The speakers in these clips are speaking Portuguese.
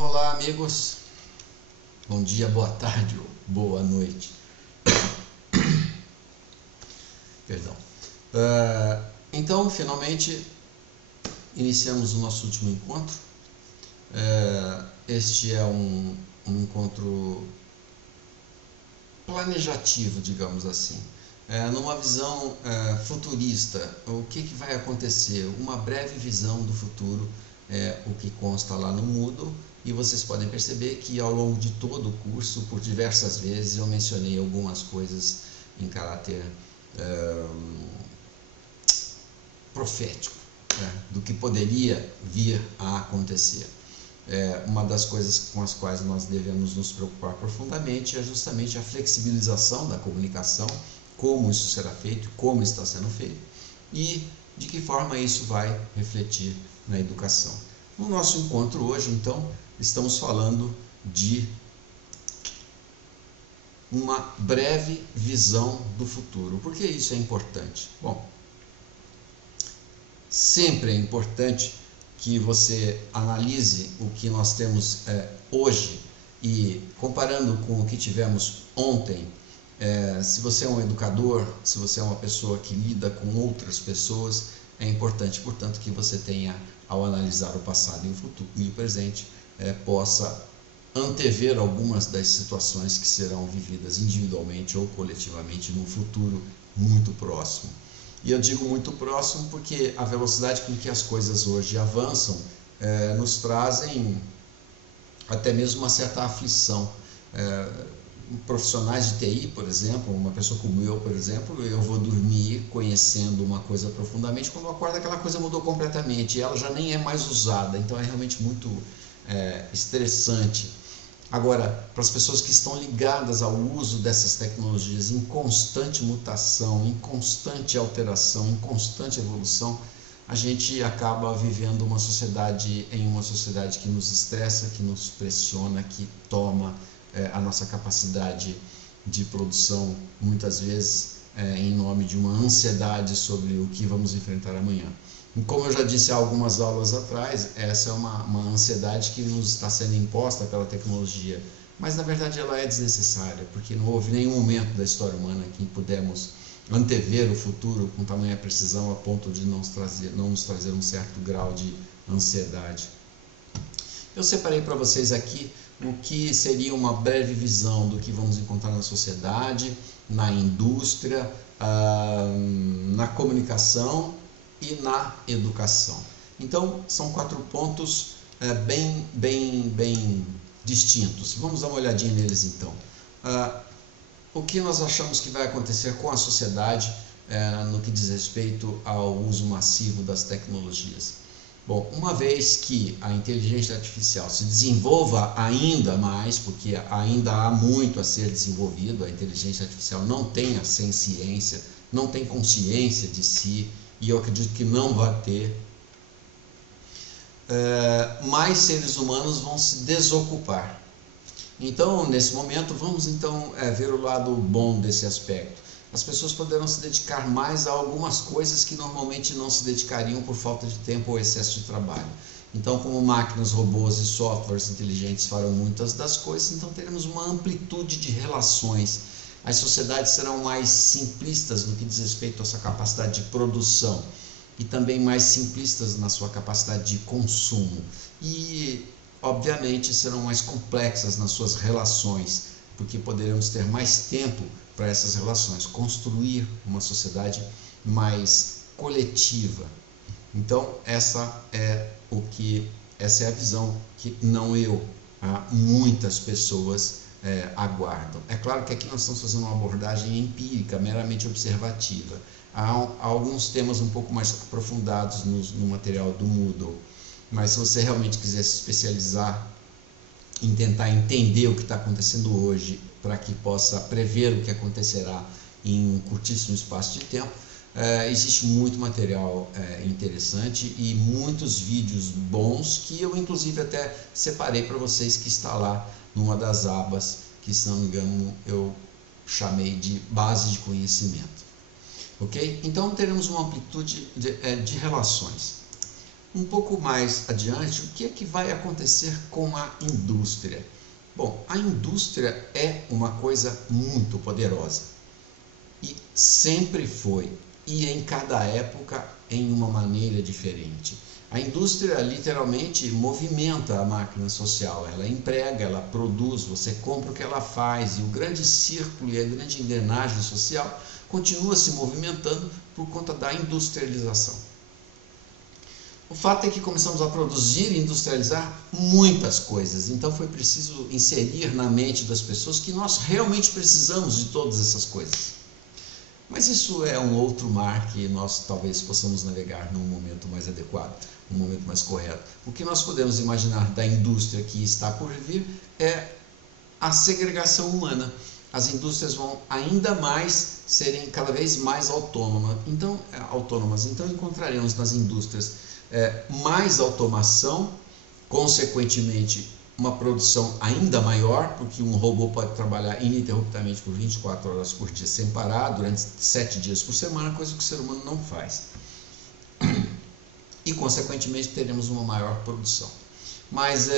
Olá, amigos. Bom dia, boa tarde ou boa noite. Perdão. Então, finalmente, iniciamos o nosso último encontro. Este é um encontro planejativo, digamos assim. Numa visão futurista, o que vai acontecer? Uma breve visão do futuro, o que consta lá no Moodle. E vocês podem perceber que ao longo de todo o curso, por diversas vezes, eu mencionei algumas coisas em caráter profético, do que poderia vir a acontecer. Uma das coisas com as quais nós devemos nos preocupar profundamente é justamente a flexibilização da comunicação, como isso será feito, como está sendo feito e de que forma isso vai refletir na educação. No nosso encontro hoje, então, estamos falando de uma breve visão do futuro. Por que isso é importante? Bom, sempre é importante que você analise o que nós temos hoje e comparando com o que tivemos ontem. Se você é um educador, se você é uma pessoa que lida com outras pessoas, é importante, portanto, que você tenha, ao analisar o passado e o futuro e o presente, possa antever algumas das situações que serão vividas individualmente ou coletivamente no futuro muito próximo. E eu digo muito próximo porque a velocidade com que as coisas hoje avançam nos trazem até mesmo uma certa aflição. Profissionais de TI, por exemplo, uma pessoa como eu, por exemplo, eu vou dormir conhecendo uma coisa profundamente, quando eu acordo aquela coisa mudou completamente e ela já nem é mais usada, então é realmente muito estressante. Agora, para as pessoas que estão ligadas ao uso dessas tecnologias em constante mutação, em constante alteração, em constante evolução, a gente acaba vivendo uma sociedade que nos estressa, que nos pressiona, que toma a nossa capacidade de produção, muitas vezes em nome de uma ansiedade sobre o que vamos enfrentar amanhã. E como eu já disse há algumas aulas atrás, essa é uma ansiedade que nos está sendo imposta pela tecnologia, mas na verdade ela é desnecessária, porque não houve nenhum momento da história humana que pudemos antever o futuro com tamanha precisão a ponto de não nos trazer um certo grau de ansiedade. Eu separei para vocês aqui o que seria uma breve visão do que vamos encontrar na sociedade, na indústria, na comunicação e na educação. Então, são 4 pontos bem distintos. Vamos dar uma olhadinha neles então. O que nós achamos que vai acontecer com a sociedade no que diz respeito ao uso massivo das tecnologias? Bom, uma vez que a inteligência artificial se desenvolva ainda mais, porque ainda há muito a ser desenvolvido, a inteligência artificial não tem a senciência, não tem consciência de si, e eu acredito que não vai ter, mais seres humanos vão se desocupar. Então, nesse momento, vamos então ver o lado bom desse aspecto. As pessoas poderão se dedicar mais a algumas coisas que normalmente não se dedicariam por falta de tempo ou excesso de trabalho. Então, como máquinas, robôs e softwares inteligentes farão muitas das coisas, então teremos uma amplitude de relações. As sociedades serão mais simplistas no que diz respeito à sua capacidade de produção e também mais simplistas na sua capacidade de consumo. E, obviamente, serão mais complexas nas suas relações, porque poderemos ter mais tempo para essas relações, construir uma sociedade mais coletiva. Então, essa é a visão que não eu, muitas pessoas aguardam. É claro que aqui nós estamos fazendo uma abordagem empírica, meramente observativa. Há alguns temas um pouco mais aprofundados no material do Moodle, mas se você realmente quiser se especializar em tentar entender o que está acontecendo hoje, para que possa prever o que acontecerá em um curtíssimo espaço de tempo, existe muito material interessante e muitos vídeos bons que eu inclusive até separei para vocês, que está lá numa das abas que, se não me engano, eu chamei de base de conhecimento. Ok? Então teremos uma amplitude de relações. Um pouco mais adiante, o que é que vai acontecer com a indústria? Bom, a indústria é uma coisa muito poderosa e sempre foi, e em cada época em uma maneira diferente. A indústria literalmente movimenta a máquina social, ela emprega, ela produz, você compra o que ela faz, e o grande círculo e a grande engrenagem social continua se movimentando por conta da industrialização. O fato é que começamos a produzir e industrializar muitas coisas, então foi preciso inserir na mente das pessoas que nós realmente precisamos de todas essas coisas. Mas isso é um outro mar que nós talvez possamos navegar num momento mais adequado, num momento mais correto. O que nós podemos imaginar da indústria que está por vir é a segregação humana. As indústrias vão ainda mais serem cada vez mais autônomas. Então encontraremos nas indústrias mais automação, consequentemente uma produção ainda maior, porque um robô pode trabalhar ininterruptamente por 24 horas por dia sem parar, durante 7 dias por semana, coisa que o ser humano não faz. E consequentemente teremos uma maior produção. Mas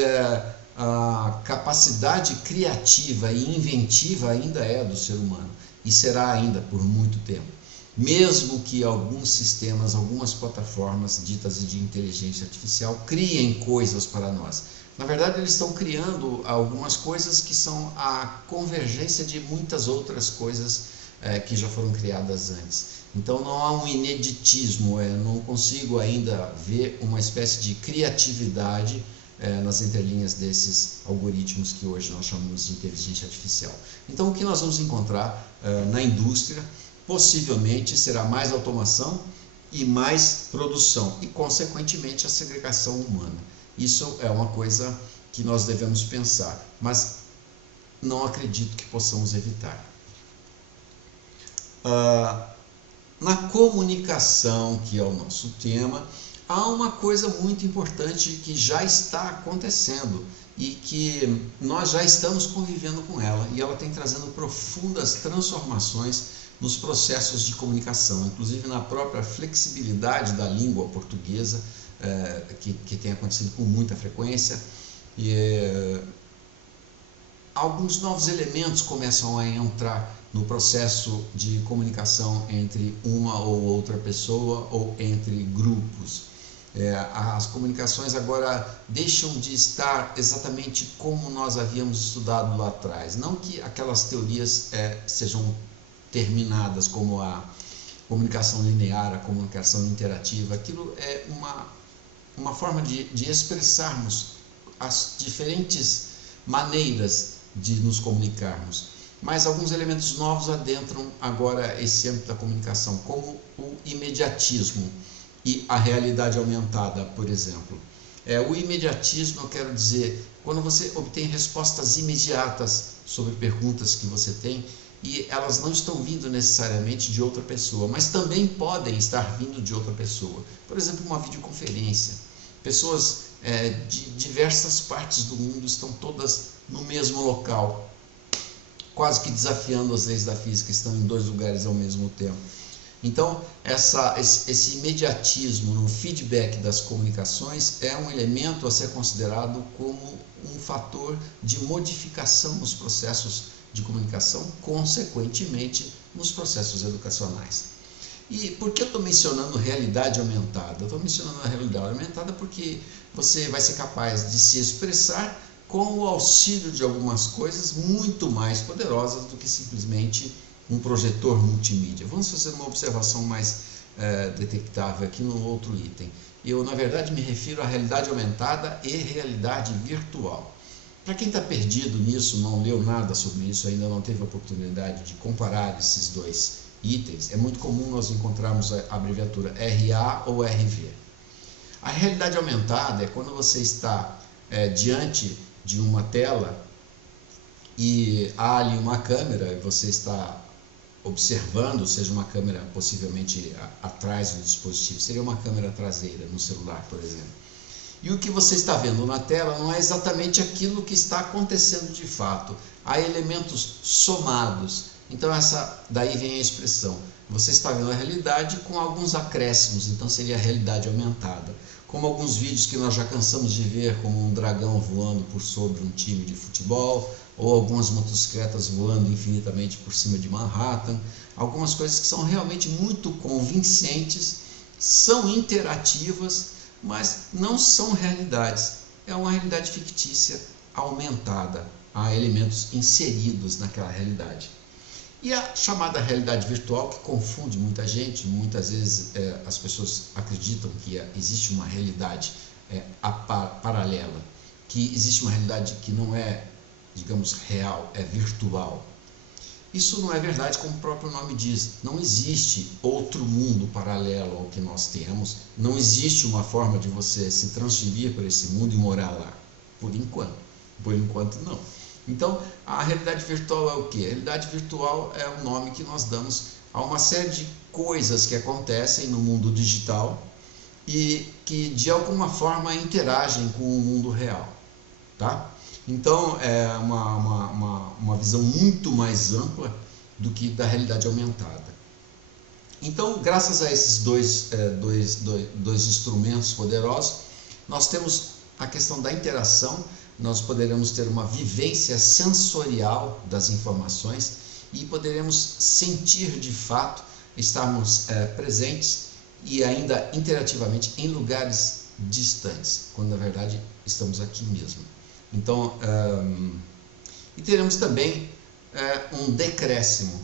a capacidade criativa e inventiva ainda é do ser humano, e será ainda por muito tempo. Mesmo que alguns sistemas, algumas plataformas ditas de inteligência artificial criem coisas para nós. Na verdade, eles estão criando algumas coisas que são a convergência de muitas outras coisas que já foram criadas antes. Então não há um ineditismo, não consigo ainda ver uma espécie de criatividade nas entrelinhas desses algoritmos que hoje nós chamamos de inteligência artificial. Então o que nós vamos encontrar na indústria possivelmente será mais automação e mais produção e consequentemente a segregação humana. Isso é uma coisa que nós devemos pensar, mas não acredito que possamos evitar. Na comunicação, que é o nosso tema, há uma coisa muito importante que já está acontecendo e que nós já estamos convivendo com ela, e ela tem trazendo profundas transformações nos processos de comunicação, inclusive na própria flexibilidade da língua portuguesa, que tem acontecido com muita frequência. Alguns novos elementos começam a entrar no processo de comunicação entre uma ou outra pessoa ou entre grupos. As comunicações agora deixam de estar exatamente como nós havíamos estudado lá atrás. Não que aquelas teorias sejam terminadas, como a comunicação linear, a comunicação interativa. Aquilo é uma forma de expressarmos as diferentes maneiras de nos comunicarmos. Mas alguns elementos novos adentram agora esse âmbito da comunicação, como o imediatismo e a realidade aumentada, por exemplo. O imediatismo, eu quero dizer, quando você obtém respostas imediatas sobre perguntas que você tem, e elas não estão vindo necessariamente de outra pessoa, mas também podem estar vindo de outra pessoa. Por exemplo, uma videoconferência. Pessoas de diversas partes do mundo estão todas no mesmo local, quase que desafiando as leis da física, estão em 2 lugares ao mesmo tempo. Então, esse imediatismo no feedback das comunicações é um elemento a ser considerado como um fator de modificação nos processos de comunicação, consequentemente nos processos educacionais. E por que eu estou mencionando realidade aumentada? Eu estou mencionando a realidade aumentada porque você vai ser capaz de se expressar com o auxílio de algumas coisas muito mais poderosas do que simplesmente um projetor multimídia. Vamos fazer uma observação mais detectável aqui no outro item. Eu, na verdade, me refiro à realidade aumentada e realidade virtual. Para quem está perdido nisso, não leu nada sobre isso, ainda não teve a oportunidade de comparar esses dois itens, é muito comum nós encontrarmos a abreviatura RA ou RV. A realidade aumentada é quando você está diante de uma tela e há ali uma câmera e você está observando, seja uma câmera possivelmente atrás do dispositivo, seria uma câmera traseira no celular, por exemplo. E o que você está vendo na tela não é exatamente aquilo que está acontecendo de fato. Há elementos somados. Então daí vem a expressão. Você está vendo a realidade com alguns acréscimos, então seria a realidade aumentada. como alguns vídeos que nós já cansamos de ver, como um dragão voando por sobre um time de futebol, ou algumas motocicletas voando infinitamente por cima de Manhattan, algumas coisas que são realmente muito convincentes, são interativas, mas não são realidades. É uma realidade fictícia aumentada, há elementos inseridos naquela realidade. E a chamada realidade virtual, que confunde muita gente, muitas vezes as pessoas acreditam que existe uma realidade paralela, que existe uma realidade que não é, digamos, real, é virtual. Isso não é verdade, como o próprio nome diz. Não existe outro mundo paralelo ao que nós temos, não existe uma forma de você se transferir para esse mundo e morar lá, por enquanto não. Então, a realidade virtual é o quê? A realidade virtual é o nome que nós damos a uma série de coisas que acontecem no mundo digital e que de alguma forma interagem com o mundo real, tá? Então, é uma visão muito mais ampla do que da realidade aumentada. Então, graças a esses dois instrumentos poderosos, nós temos a questão da interação. Nós poderemos ter uma vivência sensorial das informações e poderemos sentir de fato, estarmos presentes e ainda interativamente em lugares distantes, quando na verdade estamos aqui mesmo. Então, e teremos também um decréscimo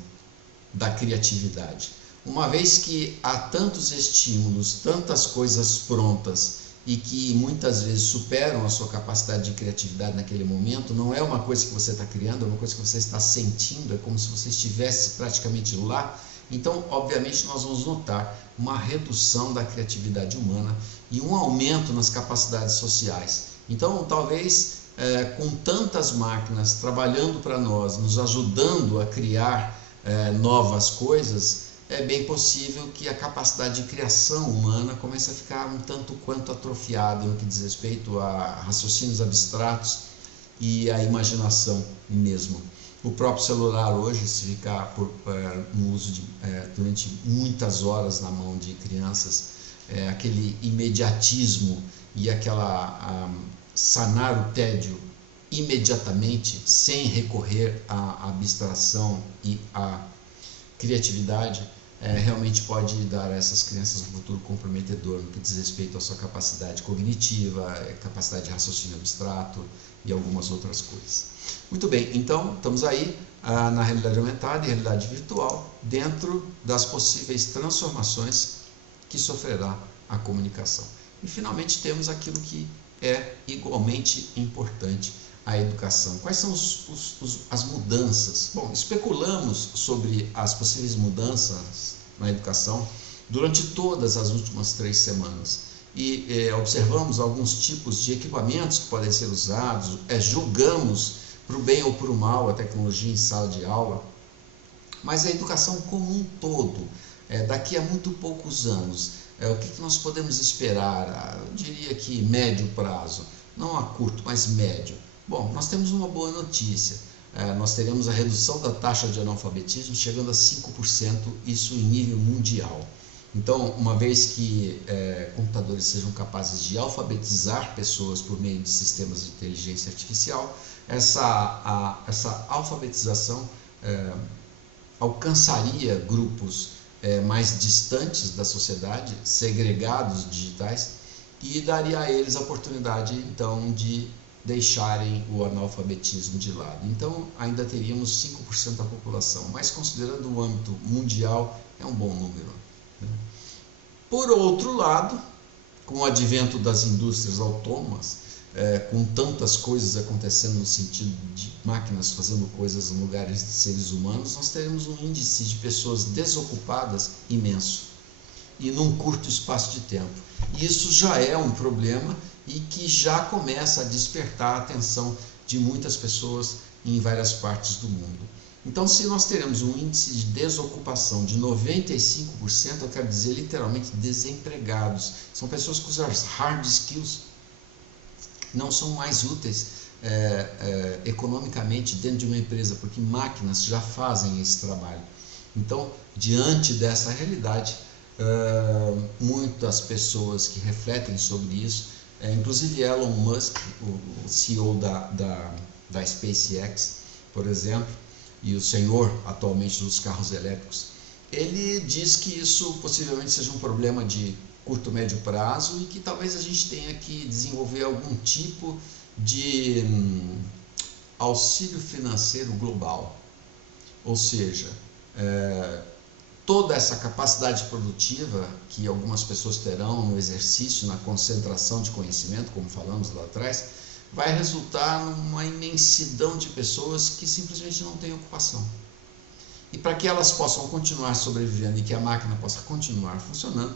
da criatividade. Uma vez que há tantos estímulos, tantas coisas prontas, e que muitas vezes superam a sua capacidade de criatividade naquele momento, não é uma coisa que você está criando, é uma coisa que você está sentindo, é como se você estivesse praticamente lá. Então, obviamente, nós vamos notar uma redução da criatividade humana e um aumento nas capacidades sociais. Então, talvez, com tantas máquinas trabalhando para nós, nos ajudando a criar novas coisas, é bem possível que a capacidade de criação humana comece a ficar um tanto quanto atrofiada no que diz respeito a raciocínios abstratos e a imaginação mesmo. O próprio celular hoje, se ficar no uso durante muitas horas na mão de crianças, aquele imediatismo e aquela sanar o tédio imediatamente, sem recorrer à abstração e à criatividade, realmente pode dar a essas crianças um futuro comprometedor no que diz respeito à sua capacidade cognitiva, capacidade de raciocínio abstrato e algumas outras coisas. Muito bem, então estamos aí na realidade aumentada e realidade virtual, dentro das possíveis transformações que sofrerá a comunicação. E finalmente temos aquilo que é igualmente importante, a educação. Quais são as mudanças? Bom, especulamos sobre as possíveis mudanças na educação durante todas as últimas 3 semanas e observamos alguns tipos de equipamentos que podem ser usados, julgamos para o bem ou para o mal a tecnologia em sala de aula, mas a educação como um todo, daqui a muito poucos anos, o que nós podemos esperar? Eu diria que médio prazo, não a curto, mas médio. Bom, nós temos uma boa notícia. Nós teremos a redução da taxa de analfabetismo chegando a 5%, isso em nível mundial. Então, uma vez que computadores sejam capazes de alfabetizar pessoas por meio de sistemas de inteligência artificial, essa alfabetização alcançaria grupos mais distantes da sociedade, segregados digitais, e daria a eles a oportunidade, então, de deixarem o analfabetismo de lado. Então, ainda teríamos 5% da população, mas considerando o âmbito mundial, é um bom número, né? Por outro lado, com o advento das indústrias autônomas, com tantas coisas acontecendo no sentido de máquinas fazendo coisas em lugares de seres humanos, nós teremos um índice de pessoas desocupadas imenso, e num curto espaço de tempo. Isso já é um problema e que já começa a despertar a atenção de muitas pessoas em várias partes do mundo. Então, se nós teremos um índice de desocupação de 95%, eu quero dizer literalmente desempregados. São pessoas cujas hard skills não são mais úteis economicamente dentro de uma empresa, porque máquinas já fazem esse trabalho. Então, diante dessa realidade, muitas pessoas que refletem sobre isso, inclusive Elon Musk, o CEO da SpaceX, por exemplo, e o senhor atualmente dos carros elétricos, ele diz que isso possivelmente seja um problema de curto, médio prazo e que talvez a gente tenha que desenvolver algum tipo de auxílio financeiro global. Ou seja, toda essa capacidade produtiva que algumas pessoas terão no exercício, na concentração de conhecimento, como falamos lá atrás, vai resultar numa imensidão de pessoas que simplesmente não têm ocupação. E para que elas possam continuar sobrevivendo e que a máquina possa continuar funcionando,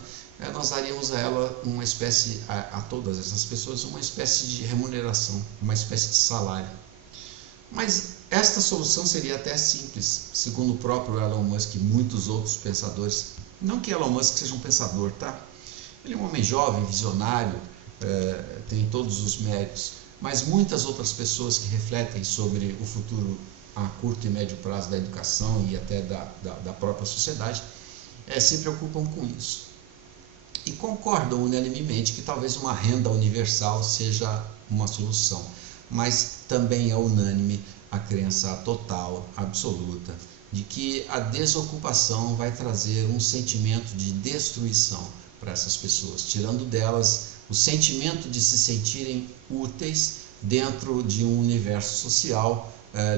nós daríamos a ela uma espécie, a todas essas pessoas, uma espécie de remuneração, uma espécie de salário. Mas esta solução seria até simples, segundo o próprio Elon Musk e muitos outros pensadores. Não que Elon Musk seja um pensador, tá? Ele é um homem jovem, visionário, tem todos os méritos, mas muitas outras pessoas que refletem sobre o futuro a curto e médio prazo da educação e até da própria sociedade, se preocupam com isso. E concordam unanimemente que talvez uma renda universal seja uma solução, mas também é unânime a crença total, absoluta, de que a desocupação vai trazer um sentimento de destruição para essas pessoas, tirando delas o sentimento de se sentirem úteis dentro de um universo social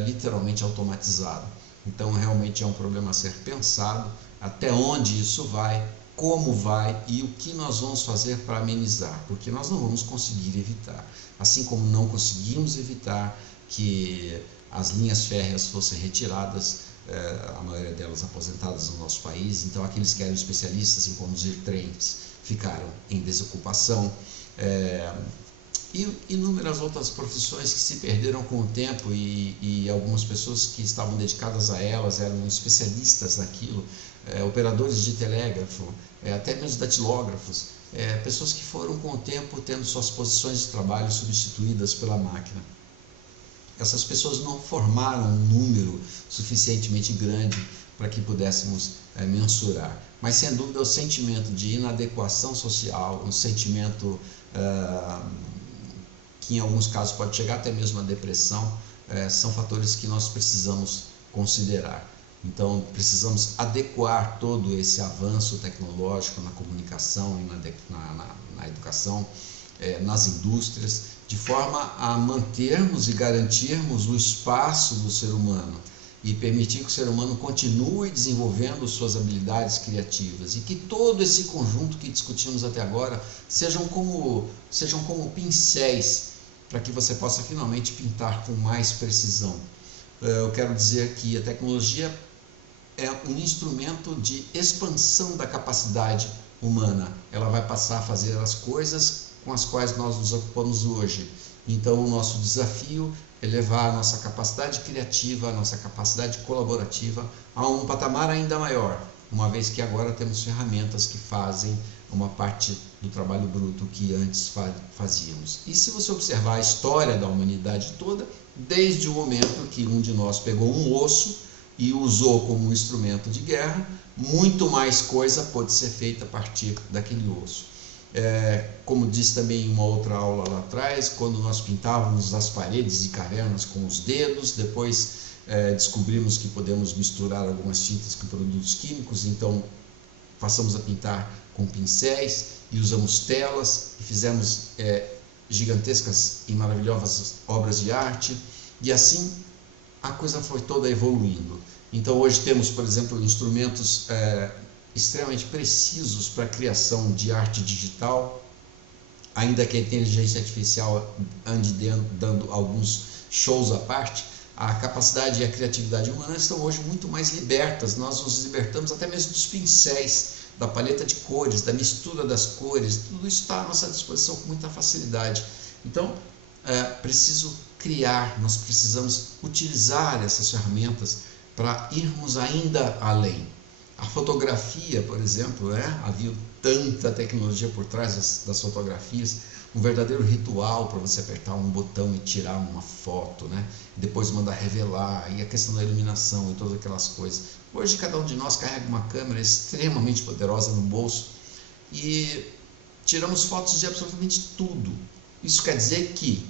literalmente automatizado. Então realmente é um problema a ser pensado, até onde isso vai, como vai e o que nós vamos fazer para amenizar, porque nós não vamos conseguir evitar. Assim como não conseguimos evitar que as linhas férreas fossem retiradas, a maioria delas aposentadas no nosso país, então aqueles que eram especialistas em conduzir trens ficaram em desocupação, e inúmeras outras profissões que se perderam com o tempo e algumas pessoas que estavam dedicadas a elas eram especialistas naquilo, operadores de telégrafo, até mesmo datilógrafos, pessoas que foram com o tempo tendo suas posições de trabalho substituídas pela máquina. Essas pessoas não formaram um número suficientemente grande para que pudéssemos mensurar, mas sem dúvida o sentimento de inadequação social, um sentimento que em alguns casos pode chegar até mesmo à depressão, são fatores que nós precisamos considerar. Então precisamos adequar todo esse avanço tecnológico na comunicação e na educação, nas indústrias, de forma a mantermos e garantirmos o espaço do ser humano e permitir que o ser humano continue desenvolvendo suas habilidades criativas e que todo esse conjunto que discutimos até agora sejam como pincéis para que você possa finalmente pintar com mais precisão. Eu quero dizer que a tecnologia é um instrumento de expansão da capacidade humana. Ela vai passar a fazer as coisas com as quais nós nos ocupamos hoje. Então o nosso desafio é levar a nossa capacidade criativa, a nossa capacidade colaborativa a um patamar ainda maior, uma vez que agora temos ferramentas que fazem uma parte do trabalho bruto que antes fazíamos. E se você observar a história da humanidade toda, desde o momento que um de nós pegou um osso e usou como um instrumento de guerra, muito mais coisa pode ser feita a partir daquele osso. Como disse também em uma outra aula lá atrás, quando nós pintávamos as paredes de cavernas com os dedos, depois descobrimos que podemos misturar algumas tintas com produtos químicos, então passamos a pintar com pincéis e usamos telas e fizemos gigantescas e maravilhosas obras de arte, e assim a coisa foi toda evoluindo. Então hoje temos, por exemplo, instrumentos extremamente precisos para a criação de arte digital, ainda que a inteligência artificial ande dando alguns shows à parte, a capacidade e a criatividade humana estão hoje muito mais libertas. Nós nos libertamos até mesmo dos pincéis, da paleta de cores, da mistura das cores, tudo isso está à nossa disposição com muita facilidade. Então, preciso criar, nós precisamos utilizar essas ferramentas para irmos ainda além. A fotografia, por exemplo, havia tanta tecnologia por trás das fotografias, um verdadeiro ritual para você apertar um botão e tirar uma foto, né? Depois mandar revelar, e a questão da iluminação e todas aquelas coisas. Hoje cada um de nós carrega uma câmera extremamente poderosa no bolso e tiramos fotos de absolutamente tudo. Isso quer dizer que,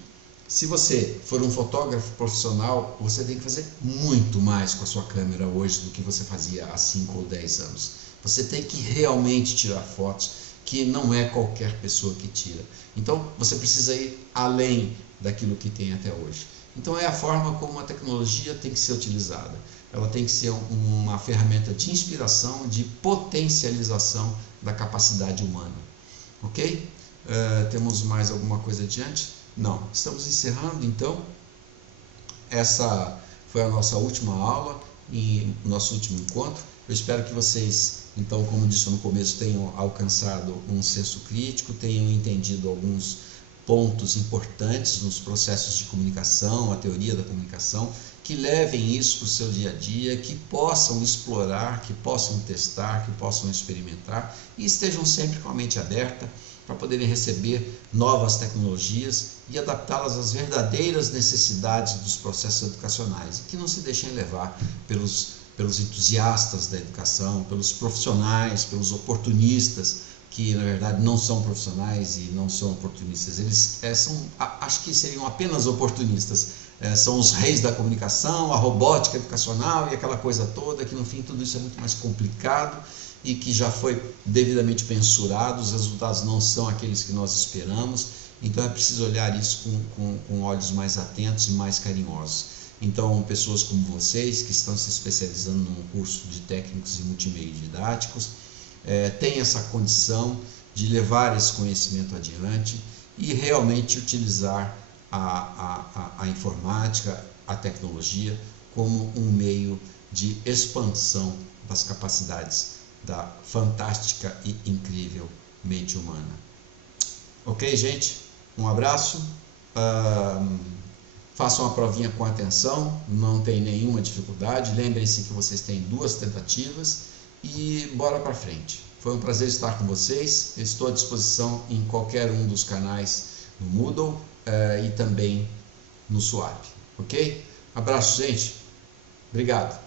se você for um fotógrafo profissional, você tem que fazer muito mais com a sua câmera hoje do que você fazia há 5 ou 10 anos. Você tem que realmente tirar fotos que não é qualquer pessoa que tira. Então, você precisa ir além daquilo que tem até hoje. Então, é a forma como a tecnologia tem que ser utilizada. Ela tem que ser uma ferramenta de inspiração, de potencialização da capacidade humana. Ok? Temos mais alguma coisa adiante? Não. Estamos encerrando, então. Essa foi a nossa última aula e nosso último encontro. Eu espero que vocês, então, como disse no começo, tenham alcançado um senso crítico, tenham entendido alguns pontos importantes nos processos de comunicação, a teoria da comunicação, que levem isso para o seu dia a dia, que possam explorar, que possam testar, que possam experimentar e estejam sempre com a mente aberta para poderem receber novas tecnologias e adaptá-las às verdadeiras necessidades dos processos educacionais e que não se deixem levar pelos entusiastas da educação, pelos profissionais, pelos oportunistas, que na verdade não são profissionais e não são oportunistas. Eles acho que seriam apenas oportunistas. São os reis da comunicação, a robótica educacional e aquela coisa toda, que no fim tudo isso é muito mais complicado e que já foi devidamente mensurado, os resultados não são aqueles que nós esperamos, então é preciso olhar isso com olhos mais atentos e mais carinhosos. Então, pessoas como vocês, que estão se especializando num curso de técnicos e multimeios didáticos, têm essa condição de levar esse conhecimento adiante e realmente utilizar a informática, a tecnologia, como um meio de expansão das capacidades da fantástica e incrível mente humana. Ok, gente? Um abraço. Façam a provinha com atenção, não tem nenhuma dificuldade. Lembrem-se que vocês têm 2 tentativas e bora para frente. Foi um prazer estar com vocês. Estou à disposição em qualquer um dos canais no Moodle e também no Swap. Ok? Abraço, gente. Obrigado.